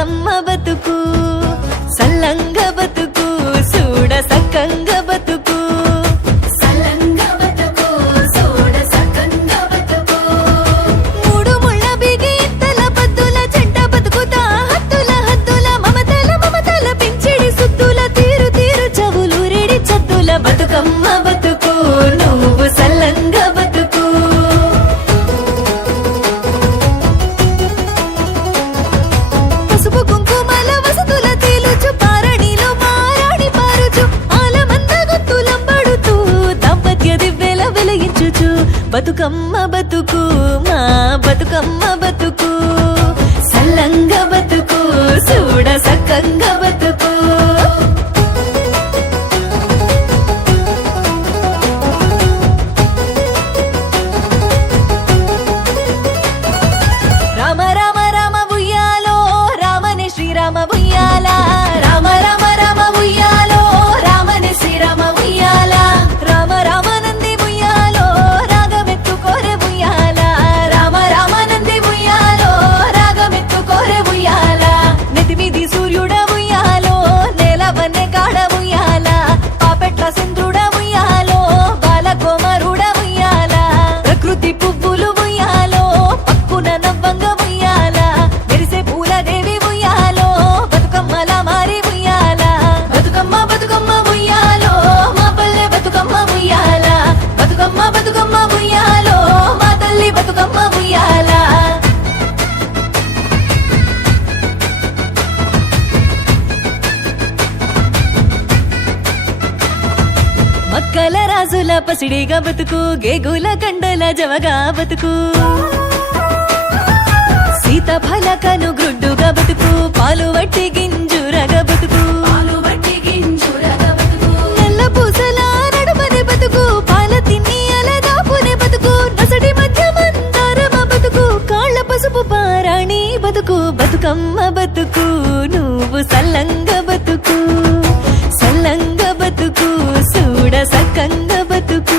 బతుకమ్మ బతుకు సల్లంగ బతుకు చూడ సక్కంగ బతుకు సల్లంగ బతుకు చూడ సక్కంగ బతుకు మూడు ముళ్ళ బిగి ఇత్తల పద్దుల చెంట బతుకుతా హద్దుల హద్దుల మమతల మమతల పెంచిడి సుద్దుల తీరు తీరు చెవులు రెడి చద్దుల బతుకమ్మ బతుకు నువ్వు సల్లంగ బతుకు పసుపు కుంకుమల వసతుల తేలుచు పారణిలో మారాడి పారుచు ఆలమంద గుత్తులంబడుతూ దంపత్య దివ్వెల వెలిగించుచు బతుకమ్మ బతుకు మా బతుకమ్మ బతుకు సల్లంగ బతుకు చూడ సక్కంగ బతుకు రామ రామ రామ ఉయ్యాలో రామని శ్రీరామ ఉయ్యాల రామ రామ రామ ఉయ్యాలో రామని శ్రీరామ ఉయ్యాల రామ రామానంది ఉయ్యాలో రాగమెత్తు కోరె ఉయ్యాల రామ రామానంది ఉయ్యాలో రాగమెత్తు కోరె ఉయ్యాల నెతిమిది సూర్యుడ ఉయ్యాలో నేలవన్నె కాడ ఉయ్యాల పాపెట్ల సింధుడ ఉయ్యాలో బాలకోమరుడ ఉయ్యాల ప్రకృతి పువ్వులు ఉయ్యాలో పక్కున నవ్వంగ ఉయ్యాల మెరిసే పూలదేవి ఉయ్యాలో బతుకమ్మల మారి ఉయ్యాల బతుకమ్మ బతుకమ్మ ఉయ్యాలో మా పల్లె బతుకమ్మ ఉయ్యాల బతుకమ్మ బతుకమ్మ ఉయ్యాలో మా తల్లి బతుకమ్మ ఉయ్యాల మక్కల రాజుల పసిడిగా బతుకు గేగుల కండల జవగా బతుకు సీతఫలకను గ్రుడ్డుగా బతుకు పాలు వట్టి గింజురగా బతుకు పాలు వట్టి గింజురగ బతుకు నల్ల పూసల నడుమని బతుకు పాల తిన్ని అలదాపునే బతుకు నసడి మధ్య మందారమ బతుకు కాళ్ళ పసుపు పారాణి బతుకు బతుకమ్మ బతుకు నువ్వు సల్లంగ బతుకు సల్లంగ బతుకు చూడ సక్కంగ బతుకు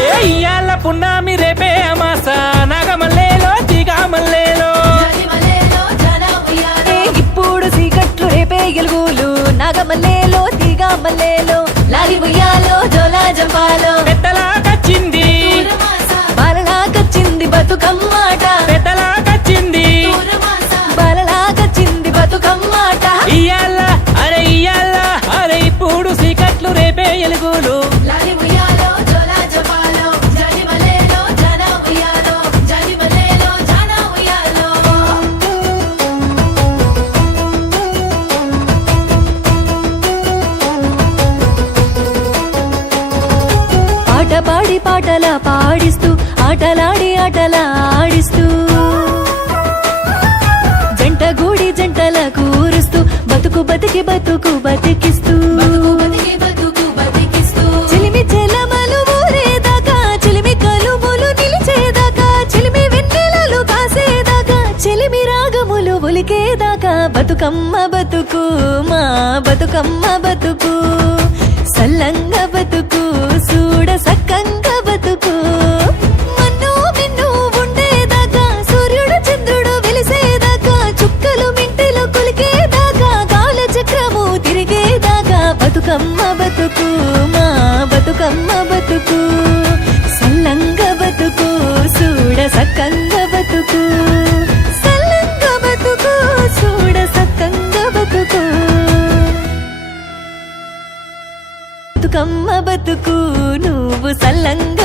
ఏ ఇయ్యాల పున్నామి రేపే అమాస నాగమల్లేలో తీగమల్లేలో జడిమలేలో జన ఉయ్యాలో ఇప్పుడు సీకట్లు రేపే గెలుగులు నాగమల్లేలో తీగ మల్లేలో లాలి ఉయ్యాలో జోలా జంపాలో పెట్టలా కచ్చింది దూరమాస బాలలాగచ్చింది బతుకమ్మాట పెట్టలా కచ్చింది దూరమాస బాలలాగచ్చింది బతుకమ్మాట ఇయ్యాల అరే ఇప్పుడు సీకట్లు రేపే ఎలుగులు లాలి ఉయ్యాలో జోలా జపాలో జడిమలేలో జన ఉయ్యాలో జడిమలేలో జన ఉయ్యాలో పాట పాడి పాటల పాడిస్తూ ఆటలాడి ఆటల ఆడిస్తూ జంట గూడి జంటల కూరుస్తూ బతుకు బతికి బతుకు బతికిస్తూ బతుకు బతికి బతుకు బతికిస్తూ చిలిమి చెలమలు ఊరేదాకా చిలిమి కలుములు నిలిచేదాకా చిలిమి వెన్నెలలు కాసేదాకా చిలిమి రాగములు ఒలికేదాకా బతుకమ్మ బతుకు మా బతుకమ్మ బతుకు సల్లంగ బతుకు చూడ సక్కంగ బతుకు మన్ను మిన్ను ఉండేదాకా సూర్యుడు చంద్రుడు వెలిసేదాకా చుక్కలు మింటిలో కులికేదాకా కాల చక్రము తిరిగేదాకా బతుకమ్మ బతుకు మా బతుకమ్మ బతుకు సల్లంగ బతుకు చూడ సక్కంగ బతుకు సల్లంగ బతుకు చూడ సక్కంగ బతుకు బతుకమ్మ బతుకు నువ్వు సల్లంగ